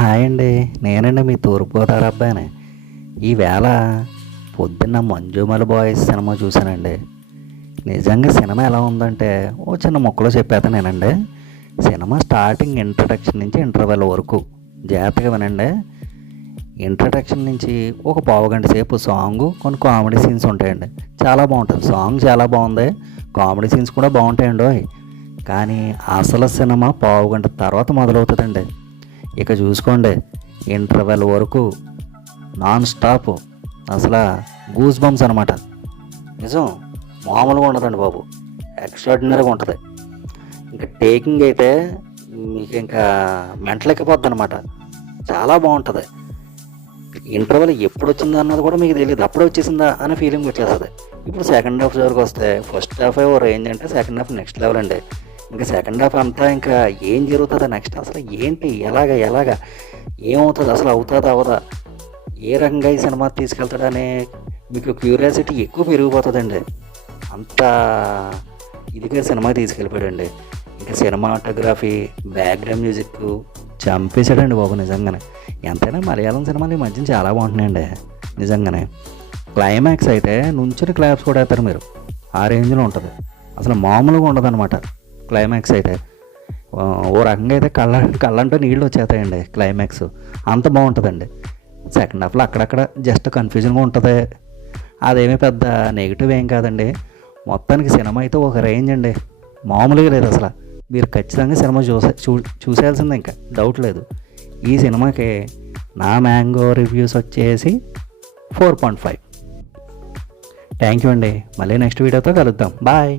Hi అండి. నేనండి మీ తూర్పుగోదావరి అబ్బాయిని. ఈవేళ పొద్దున్న 'మంజుమల్ బాయ్స్' సినిమా చూశానండి. నిజంగా సినిమా ఎలా ఉందంటే ఓ చిన్న ముక్కలో చెప్పేస్తానేనండి. సినిమా స్టార్టింగ్ ఇంట్రడక్షన్ నుంచి ఇంటర్వెల్ వరకు జాగ్రత్తగా వినండి. ఇంట్రడక్షన్ నుంచి ఒక పావుగంట సేపు సాంగు, కొన్ని కామెడీ సీన్స్ ఉంటాయండి. చాలా బాగుంటుంది. సాంగ్ చాలా బాగుంది, కామెడీ సీన్స్ కూడా బాగుంటాయండోయ్. కానీ అసలు సినిమా పావుగంట తర్వాత మొదలవుతుందండి. ఇక చూసుకోండి, ఇంటర్వెల్ వరకు నాన్ స్టాప్. అసలు గూస్ బంప్స్ అనమాట. నిజం, మామూలుగా ఉండదండి బాబు, ఎక్స్ట్రాడినరీగా ఉంటుంది. ఇంకా టేకింగ్ అయితే మీకు ఇంకా మెంటలెక్కిపోద్ది అనమాట. చాలా బాగుంటుంది. ఇంటర్వెల్ ఎప్పుడు వచ్చిందా అన్నది కూడా మీకు తెలియదు, అప్పుడే వచ్చేసిందా అనే ఫీలింగ్ వచ్చేస్తుంది. ఇప్పుడు సెకండ్ హాఫ్ వరకు వస్తే ఫస్ట్ హాఫ్ ఓ రేంజ్ అంటే సెకండ్ హాఫ్ నెక్స్ట్ లెవెల్ అండి. ఇంకా సెకండ్ హాఫ్ అంతా ఇంకా ఏం జరుగుతుందా, నెక్స్ట్ అసలు ఏంటి, ఎలాగా ఏమవుతుంది, అసలు అవుతుందా అవదా, ఏ రకంగా ఈ సినిమా తీసుకెళ్తాడనే మీకు క్యూరియాసిటీ ఎక్కువ పెరిగిపోతుందండి. అంత ఇదిగా సినిమా తీసుకెళ్ళిపోయాడండి. ఇంకా సినిమాటోగ్రఫీ, బ్యాక్గ్రౌండ్ మ్యూజిక్ చంపేశాడండి బాబు నిజంగానే. ఎంతైనా మలయాళం సినిమాలు ఈ మధ్యన చాలా బాగుంటున్నాయండి నిజంగానే. క్లైమాక్స్ అయితే నుంచుని క్లాప్స్ కూడా వేస్తారు మీరు, ఆ రేంజ్లో ఉంటుంది. అసలు మామూలుగా ఉండదన్నమాట క్లైమాక్స్ అయితే. ఓ రకంగా అయితే కళ్ళంటూ నీళ్ళు వచ్చేస్తాయండి క్లైమాక్స్, అంత బాగుంటుందండి. సెకండ్ హాఫ్లో అక్కడక్కడ జస్ట్ కన్ఫ్యూజన్గా ఉంటుంది. అదేమీ పెద్ద నెగిటివ్ ఏం కాదండి. మొత్తానికి సినిమా అయితే ఒక రేంజ్ అండి, మామూలుగా లేదు అసలు. మీరు ఖచ్చితంగా సినిమా చూసేయాల్సిందే, ఇంకా డౌట్ లేదు. ఈ సినిమాకి నా మ్యాంగో రివ్యూస్ వచ్చేసి 4.5. థ్యాంక్ యూ అండి. మళ్ళీ నెక్స్ట్ వీడియోతో కలుద్దాం. బాయ్.